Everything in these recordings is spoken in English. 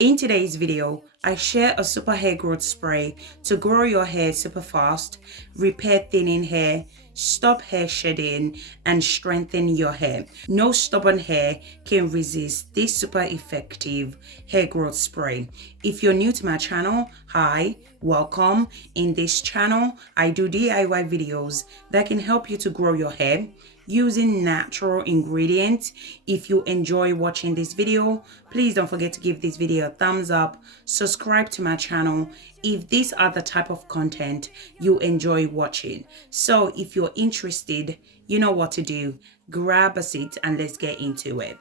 In today's video, I share a super hair growth spray to grow your hair super fast, repair thinning hair, stop hair shedding, and strengthen your hair. No stubborn hair can resist this super effective hair growth spray. If you're new to my channel, hi, welcome. In this channel, I do DIY videos that can help you to grow your hair using natural ingredients. If you enjoy watching this video, please don't forget to give this video a thumbs up, subscribe to my channel if these are the type of content you enjoy watching. So if you're interested, you know what to do. Grab a seat and let's get into it.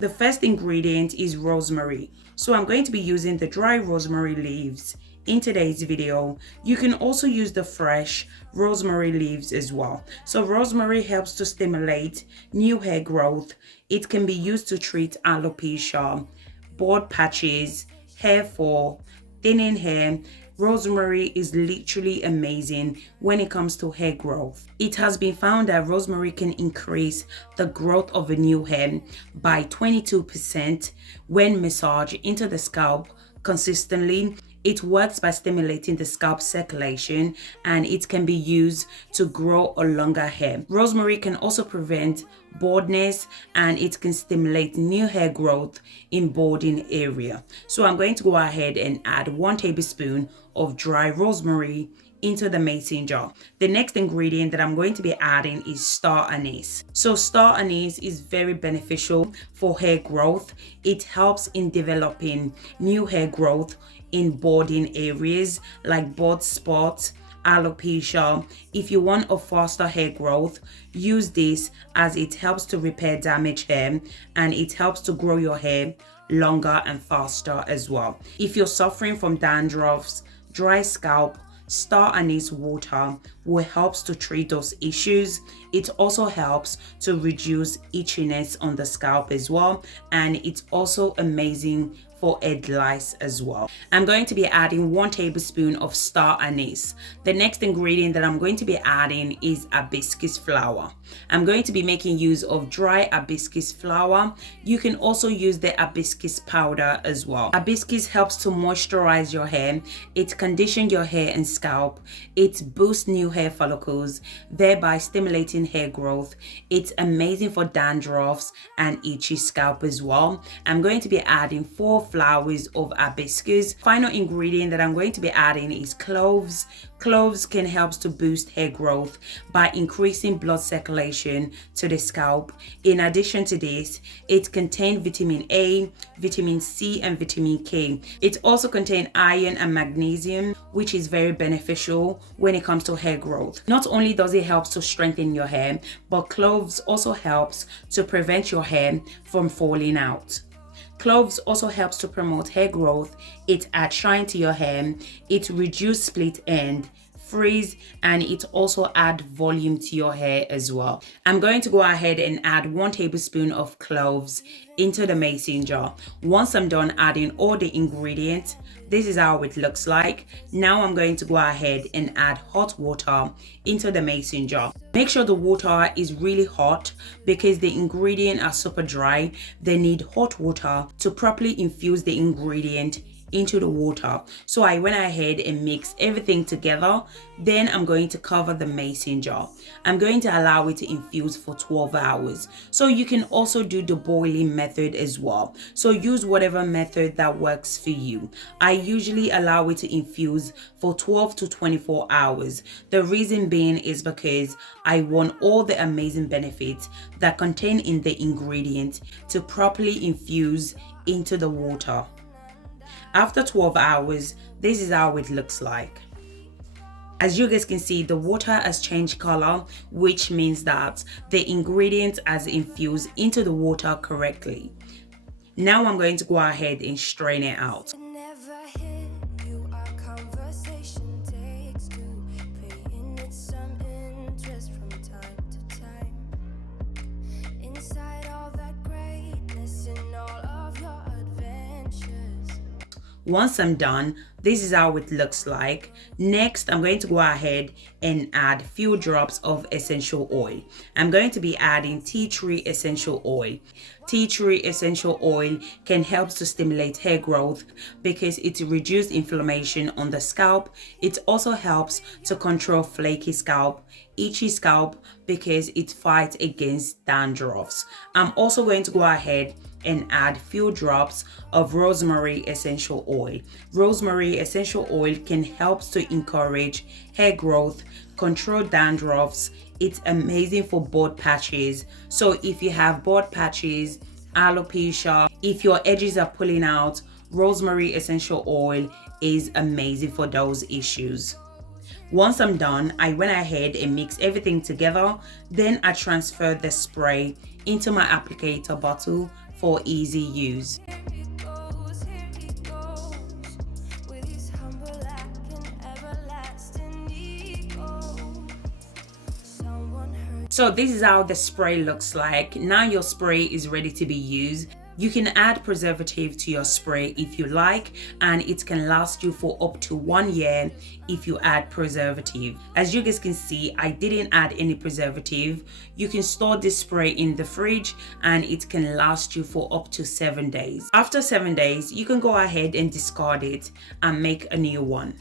The first ingredient is rosemary. So I'm going to be using the dry rosemary leaves in today's video. You can also use the fresh rosemary leaves as well. So rosemary helps to stimulate new hair growth. It can be used to treat alopecia, bald patches, hair fall, thinning hair. Rosemary is literally amazing when it comes to hair growth. It has been found that rosemary can increase the growth of a new hair by 22% when massaged into the scalp consistently. It works by stimulating the scalp circulation, and it can be used to grow a longer hair. Rosemary can also prevent baldness, and it can stimulate new hair growth in balding area. So I'm going to go ahead and add 1 tablespoon of dry rosemary into the mason jar. The next ingredient that I'm going to be adding is star anise. So star anise is very beneficial for hair growth. It helps in developing new hair growth in balding areas like bald spots, alopecia. If you want a faster hair growth, use this, as it helps to repair damaged hair and it helps to grow your hair longer and faster as well. If you're suffering from dandruffs, dry scalp, star anise water will help to treat those issues. It also helps to reduce itchiness on the scalp as well, and it's also amazing for egg lice as well. I'm going to be adding 1 tablespoon of star anise. The next ingredient that I'm going to be adding is hibiscus flower. I'm going to be making use of dry hibiscus flower. You can also use the hibiscus powder as well. Hibiscus helps to moisturize your hair. It conditions your hair and scalp. It boosts new hair follicles, thereby stimulating hair growth. It's amazing for dandruffs and itchy scalp as well. I'm going to be adding 4 flowers of hibiscus. Final ingredient that I'm going to be adding is cloves. Cloves can help to boost hair growth by increasing blood circulation to the scalp. In addition to this, it contains vitamin A, vitamin C, and vitamin K. It also contains iron and magnesium, which is very beneficial when it comes to hair growth. Not only does it help to strengthen your hair, but cloves also helps to prevent your hair from falling out. Cloves also helps to promote hair growth. It adds shine to your hair. It reduces split end, frizz, and it also adds volume to your hair as well. I'm going to go ahead and add 1 tablespoon of cloves into the mason jar. Once I'm done adding all the ingredients, this is how it looks like. Now I'm going to go ahead and add hot water into the mason jar. Make sure the water is really hot because the ingredients are super dry. They need hot water to properly infuse the ingredient into the water. So I went ahead and mixed everything together. Then I'm going to cover the mason jar. I'm going to allow it to infuse for 12 hours. So you can also do the boiling method as well. So use whatever method that works for you. I usually allow it to infuse for 12 to 24 hours. The reason being is because I want all the amazing benefits that contain in the ingredient to properly infuse into the water. After 12 hours, this is how it looks like. As you guys can see, the water has changed color, which means that the ingredient has infused into the water correctly. Now I'm going to go ahead and strain it out. Once I'm done, this is how it looks like. Next, I'm going to go ahead and add few drops of essential oil. I'm going to be adding tea tree essential oil. Tea tree essential oil can help to stimulate hair growth because it reduces inflammation on the scalp. It also helps to control flaky scalp, itchy scalp, because it fights against dandruffs. I'm also going to go ahead and add few drops of rosemary essential oil. Rosemary essential oil can help to encourage hair growth, control dandruffs. It's amazing for bald patches. So if you have bald patches, alopecia, if your edges are pulling out, rosemary essential oil is amazing for those issues. Once I'm done, I went ahead and mixed everything together. Then I transferred the spray into my applicator bottle for easy use. So this is how the spray looks like. Now your spray is ready to be used. You can add preservative to your spray if you like, and it can last you for up to 1 year if you add preservative. As you guys can see, I didn't add any preservative. You can store this spray in the fridge and it can last you for up to 7 days. After 7 days, you can go ahead and discard it and make a new one.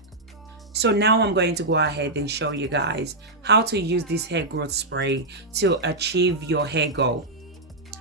So now I'm going to go ahead and show you guys how to use this hair growth spray to achieve your hair goal.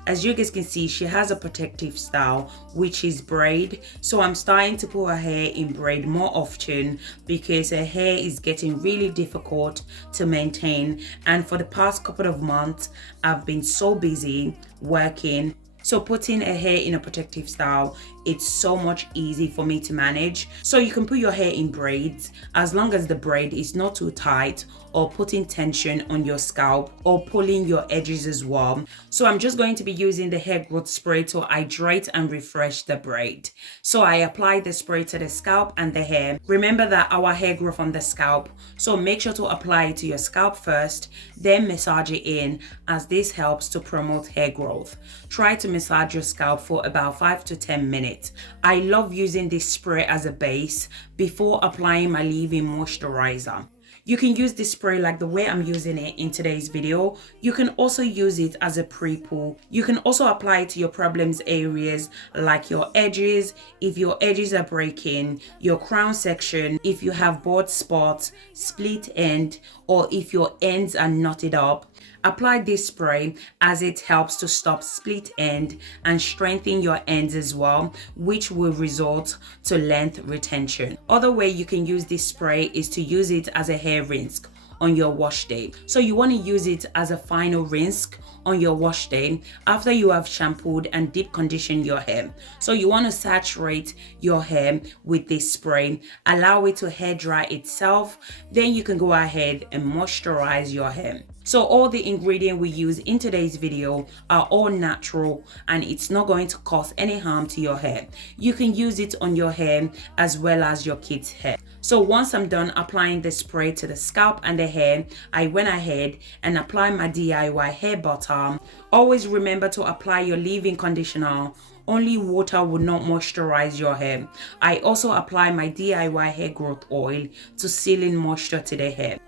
As you guys can see, she has a protective style, which is braid. So I'm starting to put her hair in braid more often because her hair is getting really difficult to maintain. And for the past couple of months, I've been so busy working. So putting her hair in a protective style, it's so much easy for me to manage. So you can put your hair in braids as long as the braid is not too tight or putting tension on your scalp or pulling your edges as well. So I'm just going to be using the hair growth spray to hydrate and refresh the braid. So I apply the spray to the scalp and the hair. Remember that our hair grows from the scalp, so make sure to apply it to your scalp first, then massage it in, as this helps to promote hair growth. Try to massage your scalp for about 5 to 10 minutes. I love using this spray as a base before applying my leave-in moisturizer. You can use this spray like the way I'm using it in today's video. You can also use it as a pre-poo. You can also apply it to your problems areas like your edges, if your edges are breaking, your crown section, if you have bald spots, split end, or if your ends are knotted up. Apply this spray as it helps to stop split end and strengthen your ends as well, which will result to length retention. Other way you can use this spray is to use it as a hair rinse on your wash day. So you want to use it as a final rinse on your wash day after you have shampooed and deep conditioned your hair. So you want to saturate your hair with this spray, allow it to hair dry itself, then you can go ahead and moisturize your hair. So all the ingredients we use in today's video are all natural and it's not going to cause any harm to your hair. You can use it on your hair as well as your kids' hair. So once I'm done applying the spray to the scalp and the hair, I went ahead and applied my DIY hair butter. Always remember to apply your leave-in conditioner. Only water will not moisturize your hair. I also apply my DIY hair growth oil to seal in moisture to the hair.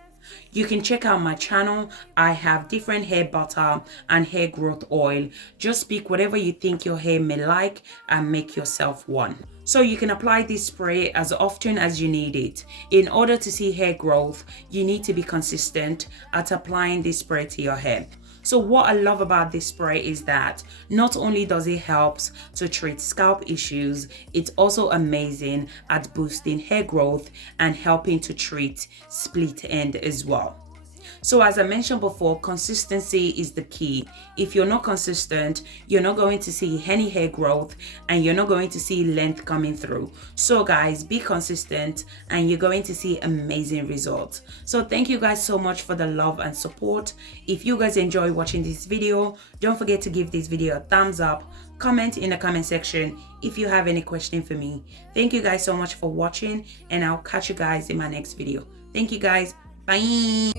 You can check out my channel. I have different hair butter and hair growth oil. Just pick whatever you think your hair may like and make yourself one. So you can apply this spray as often as you need it. In order to see hair growth, you need to be consistent at applying this spray to your hair. So what I love about this spray is that not only does it help to treat scalp issues, it's also amazing at boosting hair growth and helping to treat split end as well. So as I mentioned before, consistency is the key. If you're not consistent, you're not going to see any hair growth and you're not going to see length coming through. So guys, be consistent and you're going to see amazing results. So thank you guys so much for the love and support. If you guys enjoy watching this video, don't forget to give this video a thumbs up. Comment in the comment section if you have any question for me. Thank you guys so much for watching and I'll catch you guys in my next video. Thank you guys. Bye.